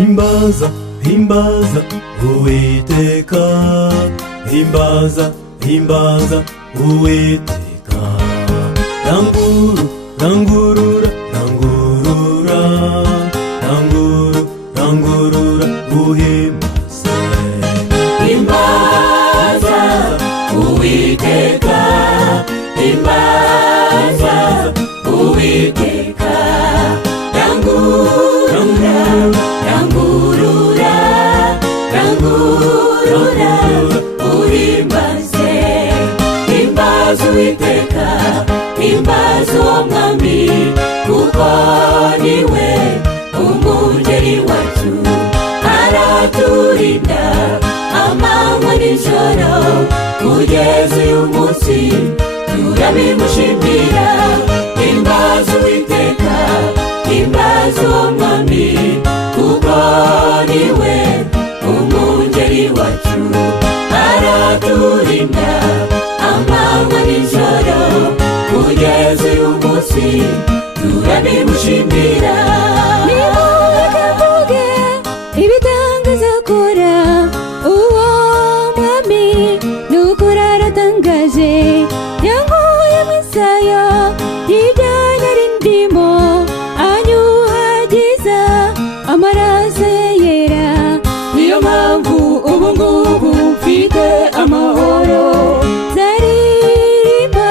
himbaza himbaza Uwiteka, himbaza himbaza Uwiteka. Rangurura rangurura rangurura uhimbaze. Himbaza Uwiteka, himbaza Uwiteka. Rangurura uhimbaze. Himbaza Uwiteka, himbaza uwo mwami, kuko niwe umungeri wacu. Araturinda amanywa n'ijoro, kugeza uyu munsi turabimushimira. Himbaza Uwiteka, himbaza uwo mwami, kuko niwe umungeri wacu. Araturinda amanywa n'ijoro, kugeza uyu munsi turabimushimira. Nimuvuge ibitangaza akora, uwo mwami n'ukuri aratangaje. Yankuye mu isayo y'ibyo nari ndimo, anyuhagiza amaraso ye yera. Niyo mpamvu ubu ngubu mfite amahoro. Zaririmba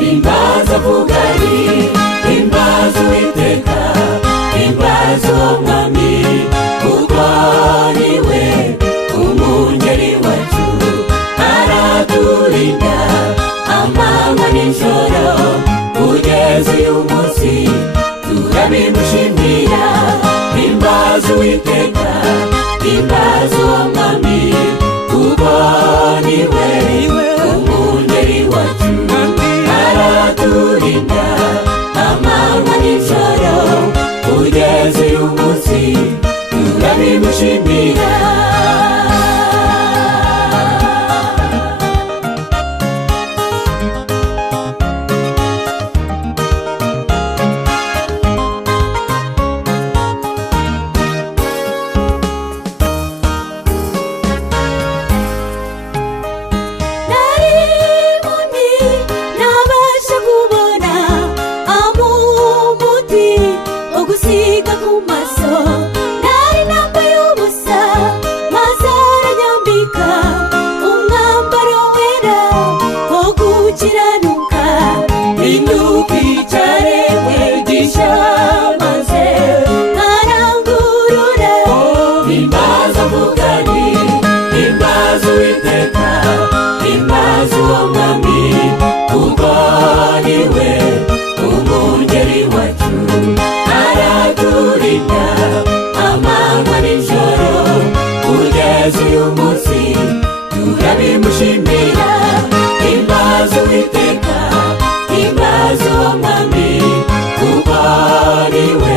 himbaza vuga nti himbaza Uwiteka, himbaza uwo mwami, kuko niwe umungeri wacu. Araturinda amanywa n'ijoro, kugeza uyu munsi turabimushimira. Himbaza Uwiteka, himbaza uwo mwami, kuko niwe umungeri wacu. Araturinda amanywa n'ijoro, kugeza uyu munsi turabimushimira. Himbaza Uwiteka, himbaza uwo mwami, kuko niwe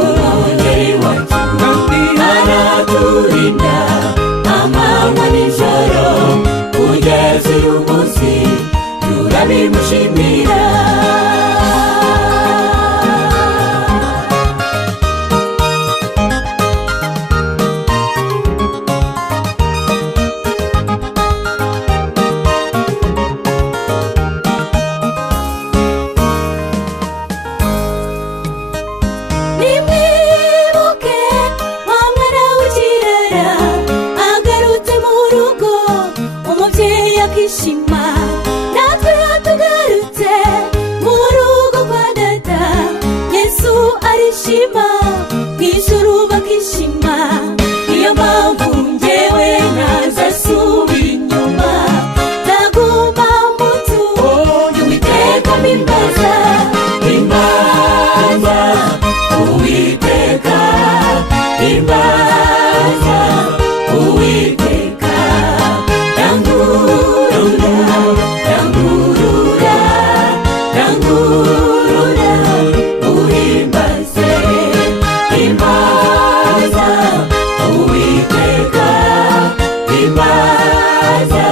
umungeri wacu. Araturinda amanywa n'ijoro, kugeza uyu munsi turabimushimira. Akishima natwe tugarutse mu rugo kwa data. Yesu arishima, mw'ijuru bakishima. Niyo mpamvu njyewe ntazasubira inyuma, nzaguma mu nzu y'Uwiteka. Himbaza himbaza Uwiteka, himbaza Uwiteka. Rangurura uhimbaze. Himbaza Uwiteka, himbaza